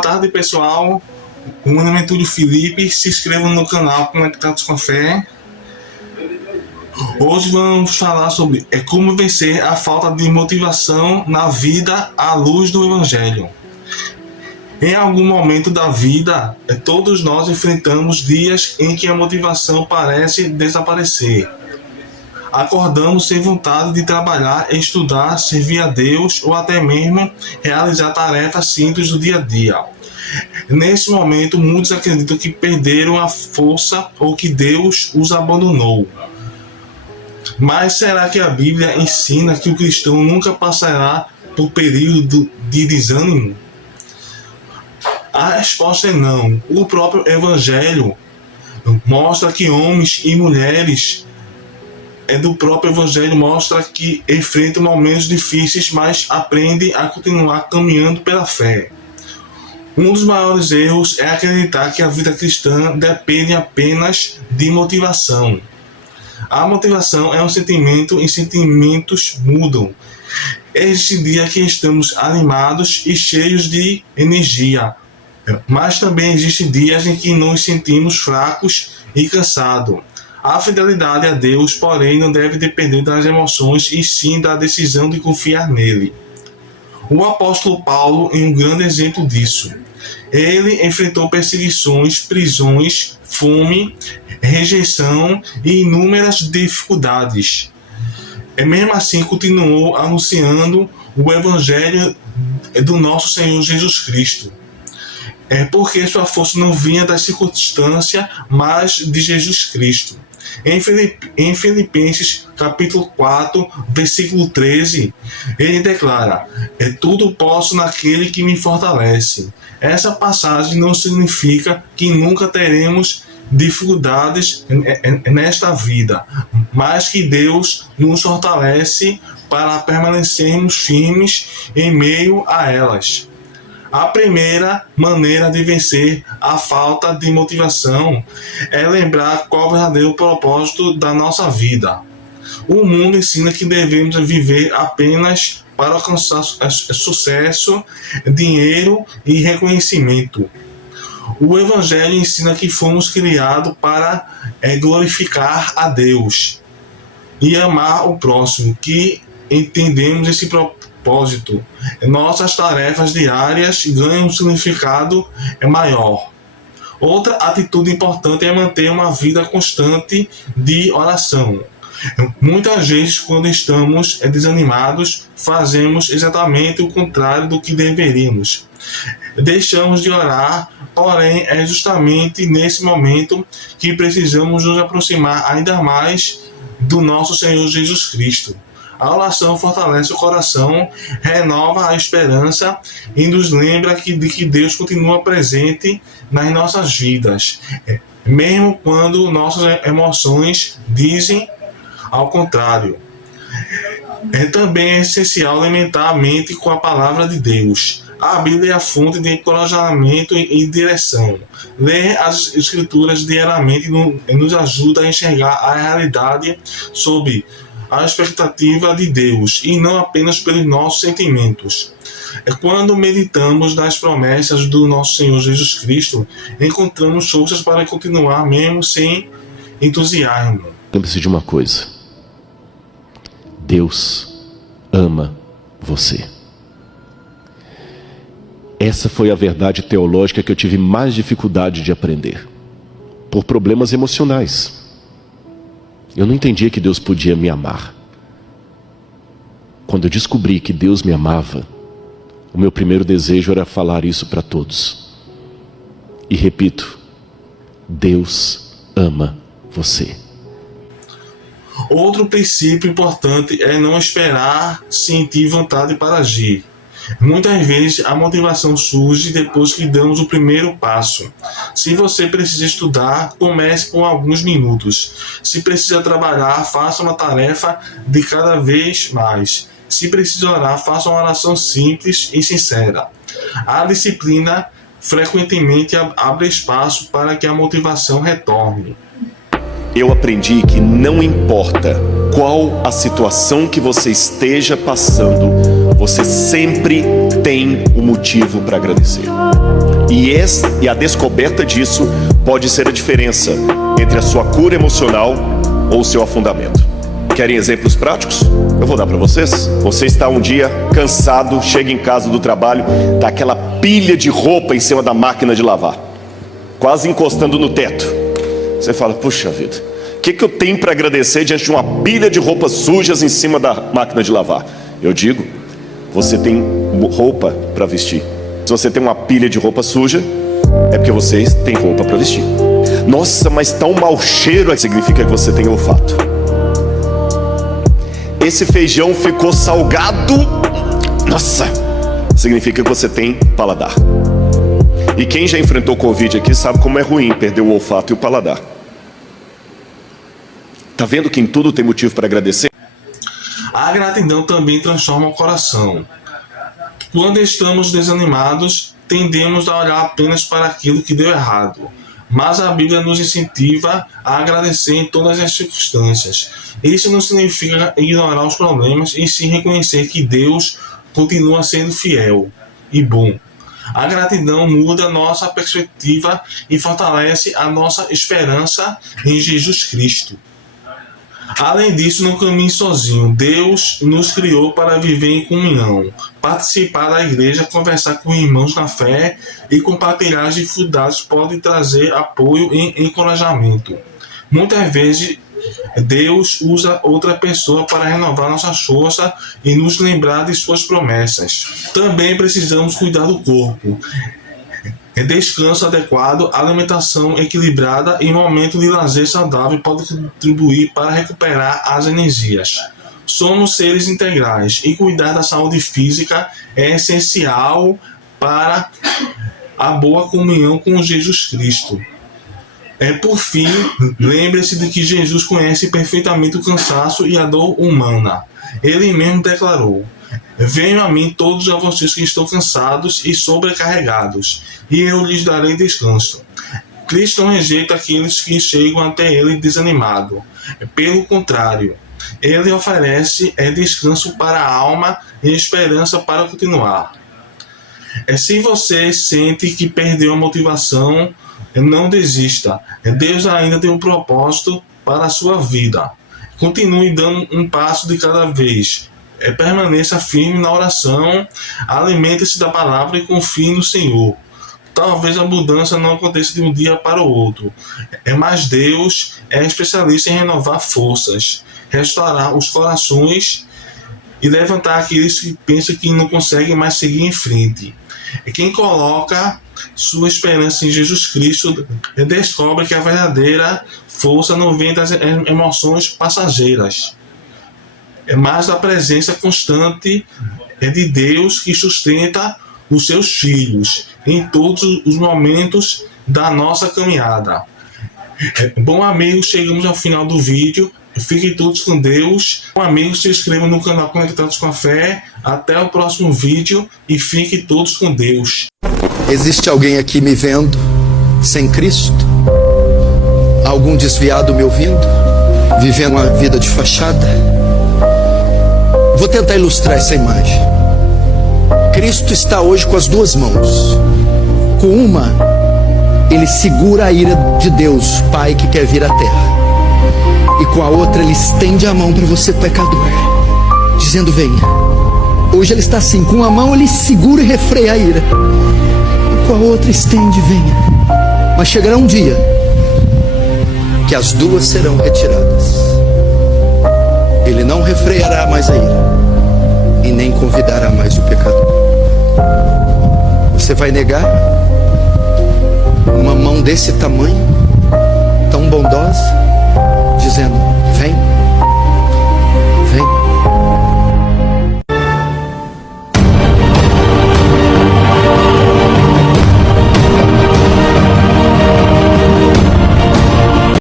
Boa tarde, pessoal. O meu nome é Túlio Felipe. Se inscrevam no canal Conectados com a Fé. Hoje vamos falar sobre como vencer a falta de motivação na vida à luz do Evangelho. Em algum momento da vida, todos nós enfrentamos dias em que a motivação parece desaparecer. Acordamos sem vontade de trabalhar, estudar, servir a Deus ou até mesmo realizar tarefas simples do dia a dia. Nesse momento, muitos acreditam que perderam a força ou que Deus os abandonou. Mas será que a Bíblia ensina que o cristão nunca passará por período de desânimo? A resposta é não. O próprio Evangelho mostra que homens e mulheres do próprio Evangelho mostra que enfrentam momentos difíceis, mas aprendem a continuar caminhando pela fé. Um dos maiores erros é acreditar que a vida cristã depende apenas de motivação. A motivação é um sentimento e sentimentos mudam. Existe dia que estamos animados e cheios de energia, mas também existem dias em que nos sentimos fracos e cansados. A fidelidade a Deus, porém, não deve depender das emoções e sim da decisão de confiar nele. O apóstolo Paulo é um grande exemplo disso. Ele enfrentou perseguições, prisões, fome, rejeição e inúmeras dificuldades. Mesmo assim, continuou anunciando o Evangelho do nosso Senhor Jesus Cristo. Porque sua força não vinha da circunstância, mas de Jesus Cristo. Em Filipenses capítulo 4, versículo 13, ele declara: tudo posso naquele que me fortalece. Essa passagem não significa que nunca teremos dificuldades nesta vida, mas que Deus nos fortalece para permanecermos firmes em meio a elas. A primeira maneira de vencer a falta de motivação é lembrar qual é o verdadeiro propósito da nossa vida. O mundo ensina que devemos viver apenas para alcançar sucesso, dinheiro e reconhecimento. O Evangelho ensina que fomos criados para glorificar a Deus e amar o próximo, que entendemos esse propósito. Nossas tarefas diárias ganham um significado maior. Outra atitude importante é manter uma vida constante de oração. Muitas vezes, quando estamos desanimados, fazemos exatamente o contrário do que deveríamos. Deixamos de orar, porém é justamente nesse momento que precisamos nos aproximar ainda mais do nosso Senhor Jesus Cristo. A oração fortalece o coração, renova a esperança e nos lembra de que Deus continua presente nas nossas vidas, mesmo quando nossas emoções dizem ao contrário. Também é essencial alimentar a mente com a palavra de Deus. A Bíblia é a fonte de encorajamento e direção. Ler as Escrituras diariamente nos ajuda a enxergar a realidade sob a expectativa de Deus e não apenas pelos nossos sentimentos. Quando meditamos nas promessas do nosso Senhor Jesus Cristo, encontramos forças para continuar mesmo sem entusiasmo. Lembre-se de uma coisa: Deus ama você. Essa foi a verdade teológica que eu tive mais dificuldade de aprender, por problemas emocionais. Eu não entendia que Deus podia me amar. Quando eu descobri que Deus me amava, o meu primeiro desejo era falar isso para todos. E repito: Deus ama você. Outro princípio importante é não esperar sentir vontade para agir. Muitas vezes a motivação surge depois que damos o primeiro passo. Se você precisa estudar, comece por alguns minutos. Se precisa trabalhar, faça uma tarefa de cada vez mais. Se precisa orar, faça uma oração simples e sincera. A disciplina frequentemente abre espaço para que a motivação retorne. Eu aprendi que não importa qual a situação que você esteja passando, você sempre tem um motivo para agradecer. E a descoberta disso pode ser a diferença entre a sua cura emocional ou o seu afundamento. Querem exemplos práticos? Eu vou dar para vocês. Você está um dia cansado, chega em casa do trabalho, tá aquela pilha de roupa em cima da máquina de lavar, quase encostando no teto. Você fala, puxa vida, o que eu tenho para agradecer diante de uma pilha de roupas sujas em cima da máquina de lavar? Eu digo, você tem roupa para vestir. Se você tem uma pilha de roupa suja, é porque você tem roupa para vestir. Nossa, mas tá um mau cheiro, significa que você tem olfato. Esse feijão ficou salgado, nossa, significa que você tem paladar. E quem já enfrentou Covid aqui sabe como é ruim perder o olfato e o paladar. Tá vendo que em tudo tem motivo para agradecer? A gratidão também transforma o coração. Quando estamos desanimados, tendemos a olhar apenas para aquilo que deu errado. Mas a Bíblia nos incentiva a agradecer em todas as circunstâncias. Isso não significa ignorar os problemas e sim reconhecer que Deus continua sendo fiel e bom. A gratidão muda nossa perspectiva e fortalece a nossa esperança em Jesus Cristo. Além disso, não caminhe sozinho. Deus nos criou para viver em comunhão, participar da igreja, conversar com irmãos na fé e compartilhar as dificuldades pode trazer apoio e encorajamento. Muitas vezes, Deus usa outra pessoa para renovar nossa força e nos lembrar de suas promessas. Também precisamos cuidar do corpo. Descanso adequado, alimentação equilibrada e momento de lazer saudável podem contribuir para recuperar as energias. Somos seres integrais e cuidar da saúde física é essencial para a boa comunhão com Jesus Cristo. Por fim, lembre-se de que Jesus conhece perfeitamente o cansaço e a dor humana. Ele mesmo declarou: venham a mim todos vocês que estão cansados e sobrecarregados, e eu lhes darei descanso. Cristo não rejeita aqueles que chegam até Ele desanimado. Pelo contrário, Ele oferece descanso para a alma e esperança para continuar. Se você sente que perdeu a motivação, não desista. Deus ainda tem um propósito para a sua vida. Continue dando um passo de cada vez. Permaneça firme na oração, alimente-se da palavra e confie no Senhor. Talvez a mudança não aconteça de um dia para o outro, mas Deus é especialista em renovar forças, restaurar os corações e levantar aqueles que pensam que não conseguem mais seguir em frente. Quem coloca sua esperança em Jesus Cristo descobre que a verdadeira força não vem das emoções passageiras, mas da presença constante de Deus que sustenta os seus filhos em todos os momentos da nossa caminhada. Bom, amigos, chegamos ao final do vídeo. Fiquem todos com Deus. Bom, amigos, se inscrevam no canal Conectados com a Fé. Até o próximo vídeo e fiquem todos com Deus. Existe alguém aqui me vendo sem Cristo? Algum desviado me ouvindo? Vivendo uma vida de fachada? Vou tentar ilustrar essa imagem. Cristo está hoje com as duas mãos. Com uma, Ele segura a ira de Deus, Pai, que quer vir à terra. E com a outra, Ele estende a mão para você, pecador, dizendo: venha. Hoje Ele está assim, com uma mão Ele segura e refreia a ira, e com a outra estende: venha. Mas chegará um dia que as duas serão retiradas. Ele não refreará mais a ira e nem convidará mais o pecador. Você vai negar uma mão desse tamanho, tão bondosa, dizendo: vem, vem.